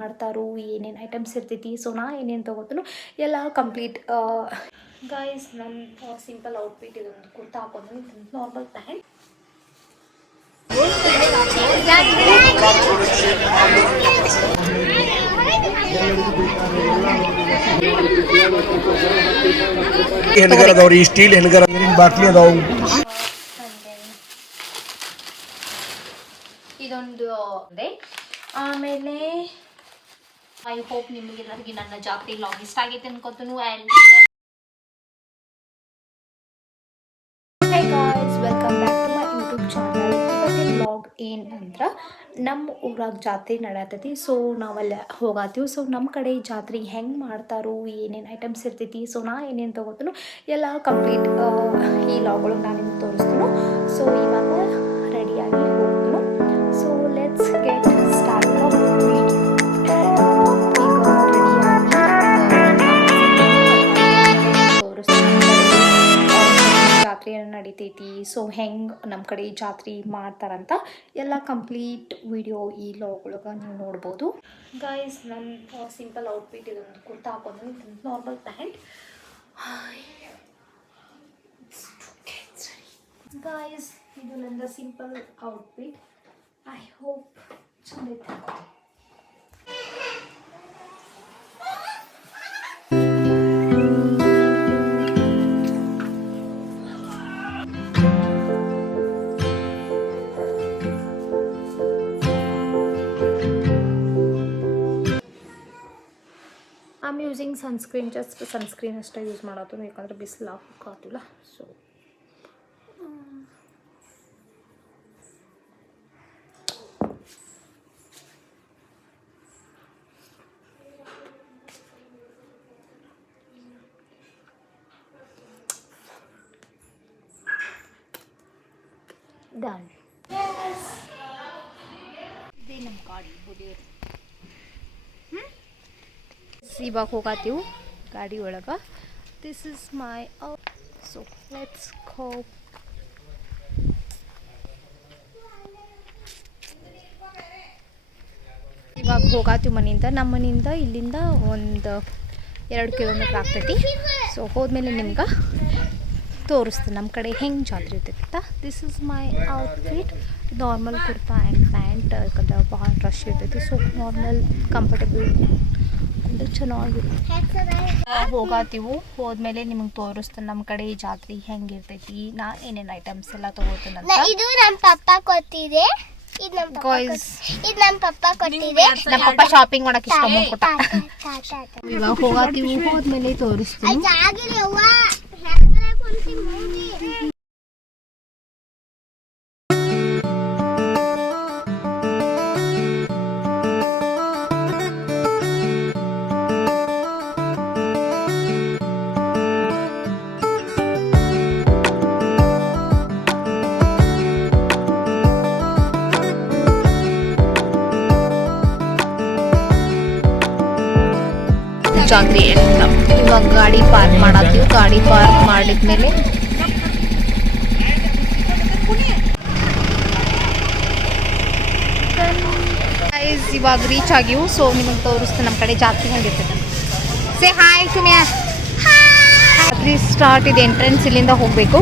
ಮಾಡ್ತಾರೋ ಏನೇನು ಐಟಮ್ಸ್ ಇರ್ತೈತಿ. ಸೊ ನಾ ಏನೇನು ತೊಗೋತೀನೋ ಎಲ್ಲ ಕಂಪ್ಲೀಟ್. ಗಾಯ್ಸ್ ನನ್ನ ಸಿಂಪಲ್ ಔಟ್ಫಿಟ್ ಇದೊಂದು ಕುರ್ತಾ ಹಾಕೊಂಡು ನಾರ್ಮಲ್ ಪ್ಯಾಂಟ್. ಹೆಣ್ಗರ ಅದಾವ್ರಿ, ಸ್ಟೀಲ್ ಹೆಣ್ಗರ ಬಾಟ್ಲಿ ಅದಾವು. ಇದೊಂದು ಆಮೇಲೆ ಐ ಹೋಪ್ ನಿಮಗೆಲ್ಲರಿಗೆ ನನ್ನ ಜಾತ್ರೆ ಲಾಗ್ ಇಷ್ಟ ಆಗೈತೆ ಅನ್ಕೋತೀನಿ. And hey guys, welcome back to my YouTube channel. ಇವತ್ತಿನ ಲಾಗ್ ಏನಂದ್ರೆ ನಮ್ಮ ಊರಾಗ ಜಾತ್ರೆ ನಡೆಯತೈತಿ. ಸೊ ನಾವಲ್ಲ ಹೋಗತ್ತೀವಿ. ಸೊ ನಮ್ಮ ಕಡೆ ಜಾತ್ರೆ ಹೆಂಗೆ ಮಾಡ್ತಾರೋ ಏನೇನು ಐಟಮ್ಸ್ ಇರ್ತೈತಿ. ಸೊ ನಾ ಏನೇನು ತೊಗೋತೀನೋ ಎಲ್ಲ ಕಂಪ್ಲೀಟ್ ಈ ಲಾಗ್ಗಳು ನಾನು ನಿಮ್ಗೆ ತೋರಿಸ್ತೀನೋ. ಸೊ ಇವಾಗ ರೆಡಿಯಾಗಿ ಹೋಗ್ತೀನೋ. ಸೊ ಲೆಟ್ಸ್ ಗೆಟ್ ಸ್ಟಾರ್ಟ್ ಜಾತ್ರೆ ನಡಿತೈತಿ. ಸೊ ಹೆಂಗೆ ನಮ್ಮ ಕಡೆ ಜಾತ್ರೆ ಮಾಡ್ತಾರಂತ ಎಲ್ಲ ಕಂಪ್ಲೀಟ್ ವಿಡಿಯೋ ಈ ಲಾಗೊಳಗೆ ನೀವು ನೋಡ್ಬೋದು. ಗಾಯ್ಸ್ ನನ್ನ ಸಿಂಪಲ್ ಔಟ್ಫಿಟ್ ಇದೊಂದು ಕುರ್ತಾ ಹಾಕೊಂಡು ನಾರ್ಮಲ್ ಪ್ಯಾಂಟ್. ಗಾಯ್ಸ್ ಇದು ನನ್ನ ಸಿಂಪಲ್ ಔಟ್ಫಿಟ್. ಐ ಹೋಪ್ ಚಂದೈತೆ. I'm using sunscreen, just sunscreen ಅಷ್ಟೇ ಯೂಸ್ ಮಾಡೋದು, ಯಾಕಂದ್ರೆ ಬಿಸಿಲು ಹಾಕೋಕ್ಕಾಗಲ್ಲ. So done. ಇದೇ ನಮ್ಮ ಗಾಡಿ ಬುಡಿಯೋದು. ಇವಾಗ ಹೋಗತ್ತೀವಿ ಗಾಡಿ ಒಳಗೆ. This is my so let's go. ಇವಾಗ ಹೋಗತ್ತೀವಿ ಮನೆಯಿಂದ. ನಮ್ಮ ಮನೆಯಿಂದ ಇಲ್ಲಿಂದ ಒಂದು 2 ಕಿಲೋಮೀಟ್ರ್ ಆಗ್ತೈತಿ. ಸೊ ಹೋದ್ಮೇಲೆ ನಿಮ್ಗೆ ತೋರಿಸ್ತೀನಿ ನಮ್ಮ ಕಡೆ ಹೆಂಗೆ ಜಾತ್ರೆ ಇರ್ತೈತೆ. This is my outfit, normal kurta and pant. ಯಾಕಂದ್ರೆ ಭಾಳ ರಶ್ ಇರ್ತೈತಿ. ಸೊ ನಾರ್ಮಲ್ ಕಂಫರ್ಟಬಲ್ ಅಂದರೆ ಚೆನ್ನಾಗಿರುತ್ತೆ. ಹೋಗತ್ತೀವಿ, ಹೋದ್ಮೇಲೆ ನಿಮಗೆ ತೋರಿಸ್ತೀನಿ ನಮ್ಮ ಕಡೆ ಜಾತ್ರೆ ಹೆಂಗೆ ಇರ್ತೈತಿ, ನಾ ಏನೇನು ಐಟಮ್ಸ್ ಎಲ್ಲ ತೊಗೋತೀನಿ ಅಂತ. ಇದು ನಮ್ಮ ಪಪ್ಪ ಕೊಟ್ಟಿದೆ. ಇದು ನಮ್ಮ ಪಪ್ಪ ಕೊಟ್ಟಿದೆ. ನಮ್ಮ ಪಪ್ಪ ಶಾಪಿಂಗ್ ಮಾಡಕ್ಕೆ ಇಷ್ಟ ಕೊಟ್ಟ. ಇವಾಗ ಹೋಗತ್ತೀವಿ, ಹೋದ್ಮೇಲೆ ತೋರಿಸ್ತೀನಿ. ಜಾತ್ರೆ ಎಲ್ಲ ಇವಾಗ ಗಾಡಿ ಪಾರ್ಕ್ ಮಾಡತ್ತೀವಿ. ಗಾಡಿ ಪಾರ್ಕ್ ಮಾಡಿದ್ಮೇಲೆ ಇವಾಗ ರೀಚ್ ಆಗಿವು. ಸೊ ನಿಮಗೆ ತೋರಿಸ್ತೀನಿ ನಮ್ಮ ಕಡೆ ಜಾತ್ರೆ ಹೆಂಗಿರ್ತದೆ. Say hi ಸುಮ್ಯಾ. ಜಾತ್ರೆ ಸ್ಟಾರ್ಟ್ ಇದೆ, ಎಂಟ್ರೆನ್ಸ್ ಇಲ್ಲಿಂದ ಹೋಗಬೇಕು.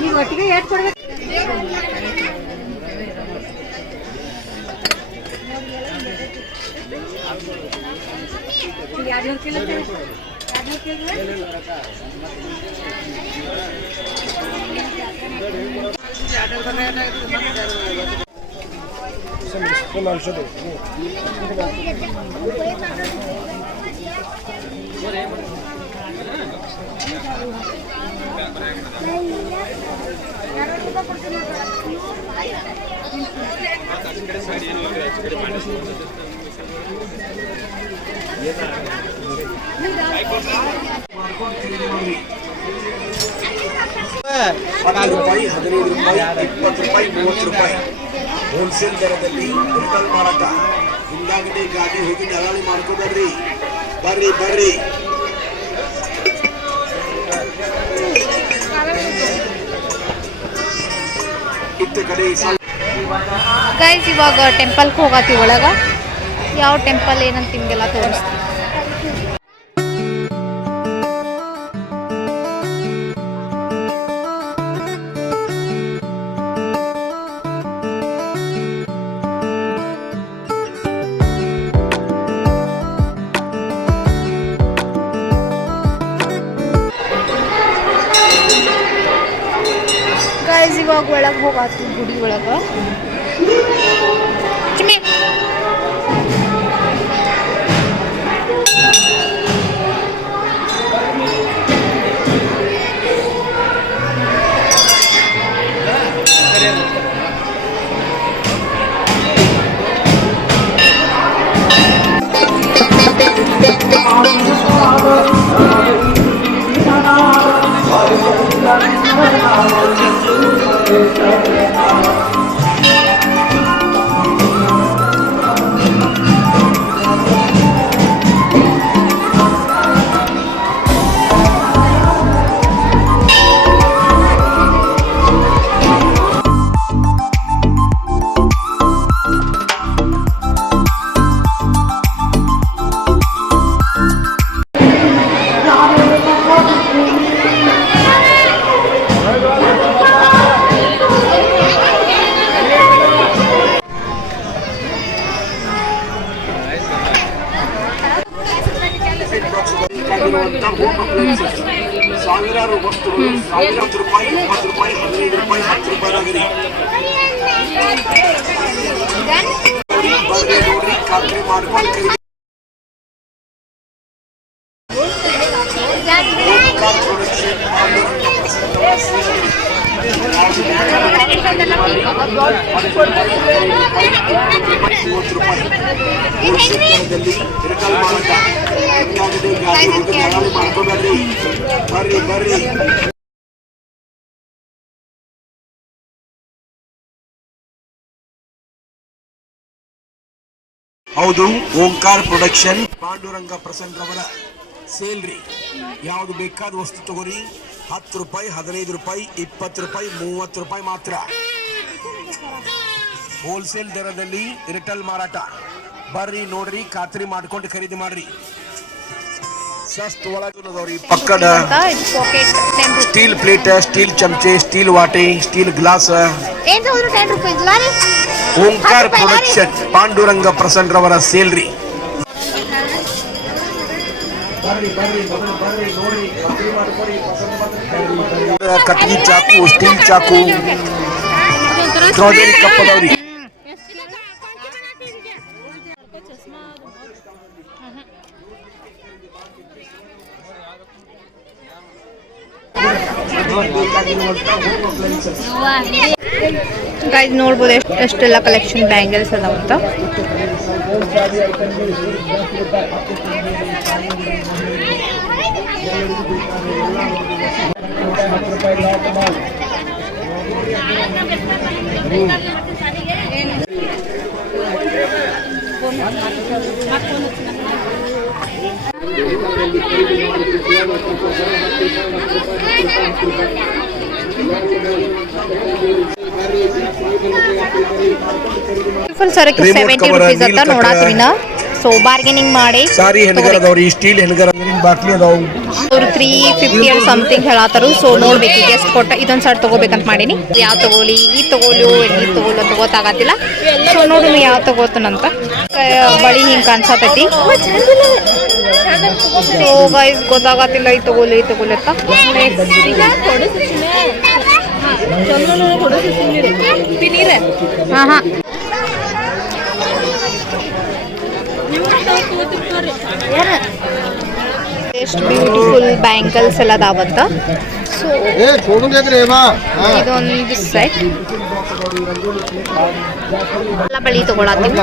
ನೀವು ಒಟ್ಟಿಗೆ ಏಟ್ ಕೊಡ್ಬೇಕು. ರೂಪಾಯಿ 15 ರೂಪಾಯಿ 20 ರೂಪಾಯಿ 30 ರೂಪಾಯಿ ಹೋಲ್ಸೇಲ್ ದರದಲ್ಲಿ ರಿಟೇಲ್ ಮಾರಾಟ. ಹಿಂದಾಗಡೆ ಗಾಡಿ ಹೋಗಿ ದಲಾಳಿ ಮಾಡ್ಕೋಬೇಡ್ರಿ, ಬರ್ರಿ ಬರ್ರಿ. ಇತ್ತ ಕಡೆ ಗೈಸ್ ಇವಾಗ ಟೆಂಪಲ್ಗೆ ಹೋಗತ್ತೀವಿ ಒಳಗೆ. ಯಾವ ಟೆಂಪಲ್ ಏನಂತ ನಿಮಗೆಲ್ಲ ತೋರಿಸ್ತೀವಿ. ಗೈಸ್ ಇವಾಗ ಒಳಗೆ ಹೋಗತ್ತೀವಿ ಗುಡಿ ಒಳಗೆ. ಚಿಮ್ಮಿ ಸಾವಿರಾರು ವಸ್ತುಗಳು 10 ರೂಪಾಯಿ 20 ರೂಪಾಯಿ 15 ರೂಪಾಯಿ 10 ರೂಪಾಯಿ ನೋಡ್ರಿ ಖಾತ್ರಿ ಮಾಡ್ಕೊಂಡು ಖರೀದಿ. ಮಾಡ್ಕೋಬೇಡ್ರಿ, ಬರ್ರಿ ಬರ್ರಿ. ಹೌದು, ಓಂಕಾರ ಪ್ರೊಡಕ್ಷನ್ ಪಾಂಡುರಂಗ ಪ್ರಸನ್ನ ರವರ ಸೇಲ್ ರೀ. ಯಾವುದು ಬೇಕಾದ ವಸ್ತು ತಗೋರಿ, 10 ರೂಪಾಯಿ 15 ರೂಪಾಯಿ 20 ರೂಪಾಯಿ 30 ರೂಪಾಯಿ ಮಾತ್ರ. ಹೋಲ್ಸೇಲ್ ದರದಲ್ಲಿ ರಿಟೇಲ್ ಮಾರಾಟ. ಬರ್ರಿ ನೋಡ್ರಿ, ಖಾತ್ರಿ ಮಾಡ್ಕೊಂಡು ಖರೀದಿ ಮಾಡ್ರಿ. ಸಸ್ತ್ ಒಳಗದವ್ರಿ. ಪಕ್ಕದ ಸ್ಟೀಲ್ ಪ್ಲೇಟ್, ಸ್ಟೀಲ್ ಚಮಚೆ, ಸ್ಟೀಲ್ ವಾಟೆ, steel glass. Omkara production Panduranga Prasanna ರವರ ಸೇಲ್ ರೀ. ಕಟ್ಗಿ ಚಾಕು, ಸ್ಟೀಲ್ ಚಾಕು, ಸ್ಟ್ರಾಬೆರಿ ಕಪ್ ಅದಾವ್ರಿ. ಗೈಸ್ ನೋಡ್ಬೋದು ಎಷ್ಟೆಲ್ಲ ಕಲೆಕ್ಷನ್ ಬ್ಯಾಂಗಲ್ಸ್ ಅದಾವಂತ. ಸರಕ್ಕೆ 70 ರೂಪೀಸ್ ಅಂತ ನೋಡಾತೀವಿ ನಾ. ಸೊ ಬಾರ್ಗೇನಿಂಗ್ ಮಾಡಿ ಸಾರಿ ಹೆಣ್ಗರ ಅದಾವ್ರಿ, ಸ್ಟೀಲ್ ಹೆಣ್ಗರ ಬಾಟ್ಲಿ ಅದಾವು. ಅವರು 350 or ಸಮಥಿಂಗ್ ಹೇಳತ್ತಾರು. ಸೊ ನೋಡ್ಬೇಕು ಈಗ ಎಷ್ಟು ಕೊಟ್ಟ ಇದೊಂದು ಸೈಡ್ ತಗೋಬೇಕಂತ ಮಾಡೀನಿ. ಯಾವ ತಗೋಲಿ, ಈ ತಗೋಲು ಈ ತಗೋಲು ಅಂತ ಗೊತ್ತಾಗತ್ತಿಲ್ಲ. ಸೊ ನೋಡೋಣ ಯಾವ ತಗೋತನಂತ. ಬಳಿ ಹಿಂಗೆ ಕಾಣಿಸತೈತಿ. ಸೊ ಗೈಸ್ ಗೊತ್ತಾಗತ್ತಿಲ್ಲ ಈ ತಗೋಲಿ ಈ ತಗೋಲಿ ಅಂತ. ಹಾಂ ಹಾಂ ಎಷ್ಟು ಬ್ಯೂಟಿಫುಲ್ ಬ್ಯಾಂಗಲ್ಸ್ ಎಲ್ಲ ಅದಾವಂತ. ಸೊ ಇದೊಂದು ಸೆಟ್ ಎಲ್ಲ ಬಳಿ ತಗೊಳತ್ತೀವಿ.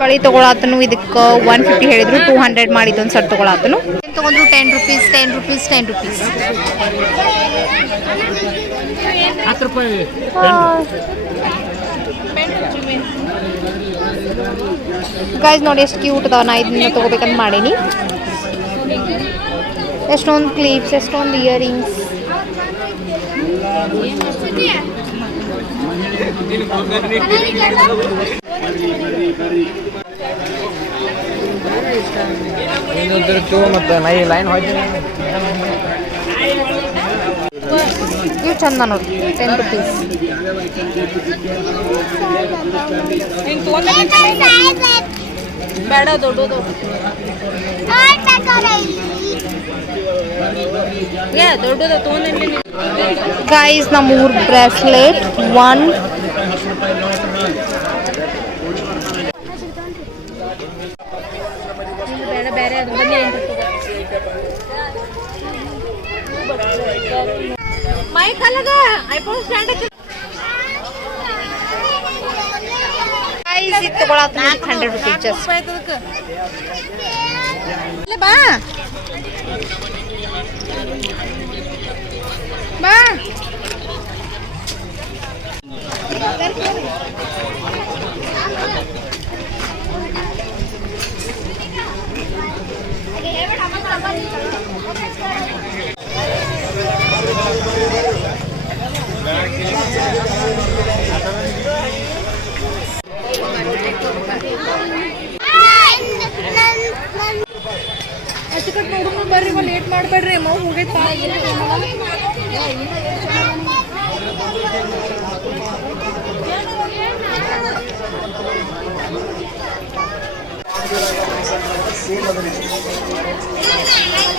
ಕಳಿ ತೊಗೊಳತನು ಇದಕ್ಕೆ 150 ಹೇಳಿದ್ರು 200 ಮಾಡಿದ್ದು ಒಂದು ಸರ್ ತೊಗೊಳತನು ತೊಗೊಂಡ್ರು 10 rupees 10 rupees 10 rupees. 10 ರೂಪಾಯಿ ಗೈಸ್ ನೋಡಿ ಎಷ್ಟು ಕ್ಯೂಟ್ ಅದಾವ. ನಾ ಇದನ್ನ ತೊಗೋಬೇಕಂತ ಮಾಡೀನಿ. ಎಷ್ಟೊಂದು ಕ್ಲಿಪ್ಸ್, ಎಷ್ಟೊಂದು ಇಯರಿಂಗ್ಸ್. ಮತ್ತೆ ನೈ ಲೈನ್ ಹೋಯ್ತೀನಿ ಇವು ಚಂದ ನೋಡಿ 10 rupees. ಬೇಡ ದೊಡ್ಡದು ದೊಡ್ಡದ ತೊಗೊಂಡಿ ಗೈಸ್ ನಮ್ಮ 3 ಬ್ರೇಸ್ಲೆಟ್ 1 ಬೇಡ ಬೇರೆ ಅದು ಬನ್ನಿ ಮೈಕ್ ಅಲ್ಲದ ಐಫೋನ್ ಸ್ಟ್ಯಾಂಡ್ ಗೈಸ್ ಇದು ತೊಗೊಳತ್ತ 100 rupees ಜಸ್ಟ್. ಬಾ ಬಾ ಬರ್ರಿ ಲೇಟ್ ಮಾಡಬೇಡ್ರಿ ಮಗು ಹೋಗೈತಾ.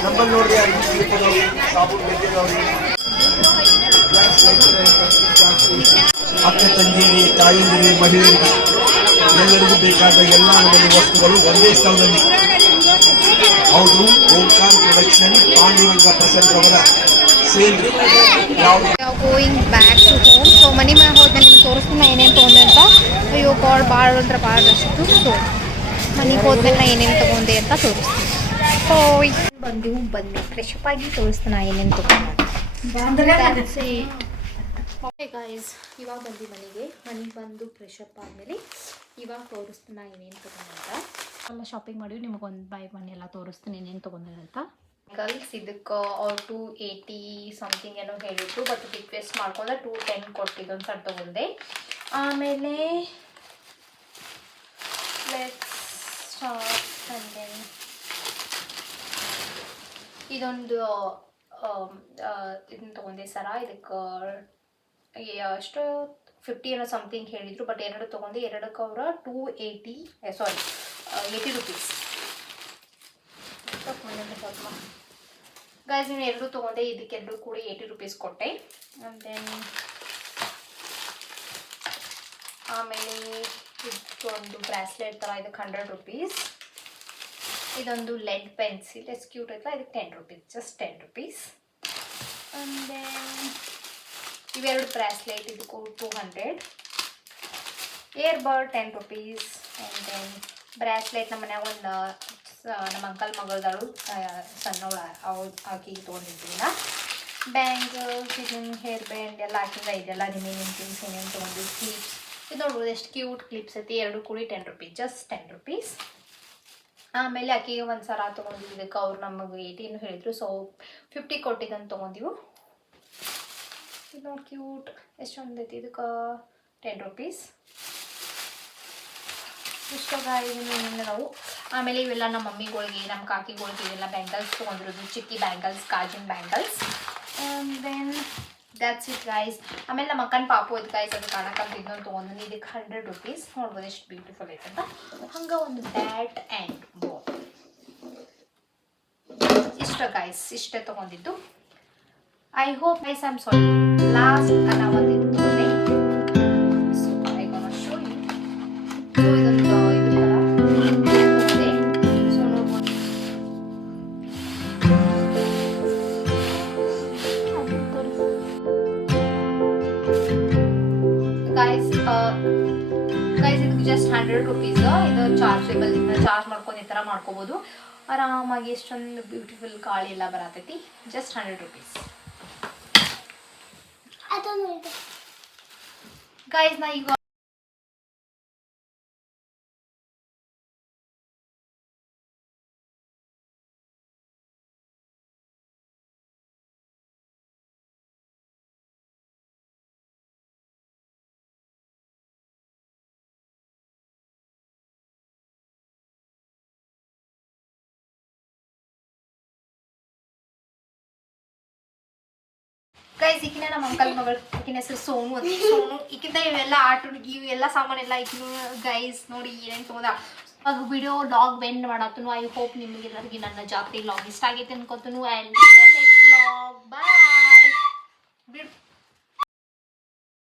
ನಮ್ಮಲ್ಲಿ ನೋಡ್ರಿ ಸಾಬೂನ್ ಬೆಂದಿದವ್ರಿ, ಅಕ್ಕ ತಂಗಿಯರಿ, ತಾಯಂದಿರಿ, ಮಹಿಳೆಯರಿಗೆ ಎಲ್ಲರಿಗೂ ಬೇಕಾದ ಎಲ್ಲ ನಮ್ಮಲ್ಲಿ ವಸ್ತುಗಳು ಒಂದೇ ಸ್ಥಳದಲ್ಲಿ. ಹೌದು, ಓಂಕಾರ್ ಪ್ರೊಡಕ್ಷನ್ ಪಾಂಡುರಂಗ ಪ್ರಸನ್ನ ಅವರ sale. Going back to home. So ಮನೆ ಹೋದ್ಮೇಲೆ ನಿಮ್ಗೆ ತೋರಿಸ್ತೀನಿ ನಾ ಏನೇನು ತೊಗೊಂಡೆ ಅಂತ. ಅಯ್ಯೋ ಗಾಡ್ ಭಾಳ ಅಂದ್ರೆ ಭಾಳ ರಶ್ ಇತ್ತು. ಸೊ ಮನೆಗೆ ಹೋದ್ಮೇಲೆ ನಾ ಏನೇನು ತೊಗೊಂಡೆ ಅಂತ ತೋರಿಸ್ತೀನಿ. ಹೋಯ್ ಬಂದು ಫ್ರೆಶ್ ಅಪ್ ಆಗಿ ತೋರಿಸ್ತೀನಿ ನಾ ಏನೇನು ತೊಗೊಂಡೆ. ಗಾಯ್ಸ್ ಇವಾಗ ಬಂದು ಮನೆಗೆ ಬಂದು ಫ್ರೆಶ್ ಅಪ್ ಆದಮೇಲೆ ಇವಾಗ ತೋರಿಸ್ತೀನಿ ನಾ ಏನೇನು ತೊಗೊಂಡೆ ಅಂತ. ಎಲ್ಲ ಶಾಪಿಂಗ್ ಮಾಡಿವಿ, ನಿಮಗೆ 1 by 1 ಎಲ್ಲ ತೋರಿಸ್ತೀನಿ ಏನೇನು ತೊಗೊಂಡೆ ಅಂತ. ಗರ್ಲ್ಸ್ ಇದಕ್ಕೆ ಅವ್ರು 280 ಸಮಥಿಂಗ್ ಏನೋ ಹೇಳಿದ್ರು, ಬಟ್ ರಿಕ್ವೆಸ್ಟ್ ಮಾಡ್ಕೊಂಡ್ರೆ 210 ಕೊಟ್ಟಿದ್ದು ಒಂದು ಸರ್ ತೊಗೊಂಡೆ. ಆಮೇಲೆ ಇದೊಂದು ಇದನ್ನ ತೊಗೊಂಡೆ ಸರ. ಇದಕ್ಕೆ ಅಷ್ಟು 50 ಏನೋ ಸಮಥಿಂಗ್ ಹೇಳಿದರು, ಬಟ್ 2 ತೊಗೊಂಡೆ. 2ಕ್ಕೆ ಅವರು 80 rupees ಸ್ವಲ್ಪ. ಗೈಸ್ ನೀವು 2 ತೊಗೊಂಡೆ, ಇದಕ್ಕೆ 2 ಕೂಡ 80 rupees ಕೊಟ್ಟೆ. ಆ್ಯಂಡ್ ದೆನ್ ಆಮೇಲೆ ಇದೊಂದು ಬ್ರಾಸ್ಲೆಟ್ ಥರ, ಇದಕ್ಕೆ 100 rupees. ಇದೊಂದು ಲೆಡ್ ಪೆನ್ಸಿಲ್ ಎಷ್ಟು ಕ್ಯೂಟ್ ಐತಲ್ಲ, ಇದಕ್ಕೆ 10 rupees, just 10 rupees. And then ಇವೆರಡು ಬ್ರಾಸ್ಲೆಟ್, ಇದಕ್ಕೂ 200. Earbud 10 rupees. And then bracelet ನಮ್ಮ ಮನ್ಯಾಗ ಒಂದು ನಮ್ಮ ಅಂಕಲ್ ಮಗಳದಳು ಸಣ್ಣವಳು, ಆಕಿಗೆ ತೊಗೊಂಡಿದ್ದೀನಿ. ಬ್ಯಾಂಗಲ್ಸ್, ಇದನ್ನು ಹೇರ್ ಬ್ಯಾಂಡ್ ಎಲ್ಲ ಹಾಕಿದ್ರೆ ಇದೆಲ್ಲ ರಿಮೈನಿಂಗ್ ಥಿಂಗ್ಸ್ ಏನೇನು ತೊಗೊಂಡು. ಕ್ಲಿಪ್ಸ್ ಇದು ನೋಡ್ಬೋದು ಎಷ್ಟು ಕ್ಯೂಟ್ ಕ್ಲಿಪ್ಸ್ ಐತಿ. 2 ಕೂಡಿ 10 rupees, ಜಸ್ಟ್ 10 rupees. ಆಮೇಲೆ ಆಕಿಗೆ ಒಂದು ಸರ ತೊಗೊಂಡಿದ್ದು. ಇದಕ್ಕೆ ಅವ್ರು ನಮಗೆ 80 ಹೇಳಿದರು, ಸೊ 50 ಕೊಟ್ಟಿದ್ದನ್ನು ತೊಗೊಂಡಿವು. ಇದು ನೋಡಿ ಕ್ಯೂಟ್ ಎಷ್ಟೊಂದು ಐತಿ. ಇದಕ್ಕೆ 10 rupees. ಇಷ್ಟೊಂದು ನಾವು. ಆಮೇಲೆ ಇವೆಲ್ಲ ನಮ್ಮ ಮಮ್ಮಿಗಳಿಗೆ, ನಮ್ಮ ಕಾಕಿಗಳಿಗೆ ಇವೆಲ್ಲ ಬ್ಯಾಂಗಲ್ಸ್ ತೊಗೊಂಡಿರೋದು, ಚಿಕ್ಕಿ bangles, cousin bangles. And then that's it guys. ಆಮೇಲೆ ನಮ್ಮ ಅಕ್ಕನ ಪಾಪು ಇದು ಗೈಸ್, ಅದು ಕಾಣಕ್ಕಂತ ಇದೊಂದು ತೊಗೊಂಡು. ಇದಕ್ಕೆ 100 rupees. ನೋಡ್ಬೋದು ಎಷ್ಟು ಬ್ಯೂಟಿಫುಲ್ ಐತೆ ಅಂತ. ಹಂಗೆ ಒಂದು ಬ್ಯಾಟ್ ಆ್ಯಂಡ್ ಬಾಲ್. ಇಷ್ಟ ಗೈಸ್, ಇಷ್ಟೇ ತೊಗೊಂಡಿದ್ದು. I hope guys, I am sorry last ನಾವು ಒಂದು ಇದು ತೊಗೊಂಡೆ. So I gonna show you. So ಇದೊಂದು ಇದು ಥರ ತೊಗೊಂಡೆ. ಸೊ ನೋಡ್ಬೋದು ಗೈಸ್. ಇದಕ್ಕೆ ಜಸ್ಟ್ 100 ₹100 ಇದು ಚಾರ್ಜೇಬಲ್. ಇದನ್ನ ಚಾರ್ಜ್ ಮಾಡ್ಕೊಂಡು ಈ ಥರ ಮಾಡ್ಕೋಬೋದು ಆರಾಮಾಗಿ. ಎಷ್ಟೊಂದು ಬ್ಯೂಟಿಫುಲ್ ಗಾಳಿ ಎಲ್ಲ ಬರತೈತಿ. ಜಸ್ಟ್ ₹100. ಅದೊಂದು ಗೈಸ್ ನಾ ಈಗ ಗೈಸ್ ಈಕಿನ ನಮ್ಮ ಅಂಕಲ್ ಮಗಳು, ಈಕಿನ ಹೆಸರು ಸೋನು ಅಂತ. ಸೋನು ಈಕಿಂದ ಇವೆಲ್ಲ ಆಟ ಇವೆಲ್ಲ ಸಾಮಾನೆಲ್ಲ ಈಕಿನ. ಗೈಸ್ ನೋಡಿ ಏನೇನು ತೊಗೊಂಡ. ಅದು video log went ಮಾಡತ್ತನು. I hope ನಿಮಗೆಲ್ಲರಿಗೆ ನನ್ನ ಜಾತ್ರೆ ಲಾಗ್ ಇಷ್ಟ ಆಗೈತೆ ಅನ್ಕೋತನು. ಆ್ಯಂಡ್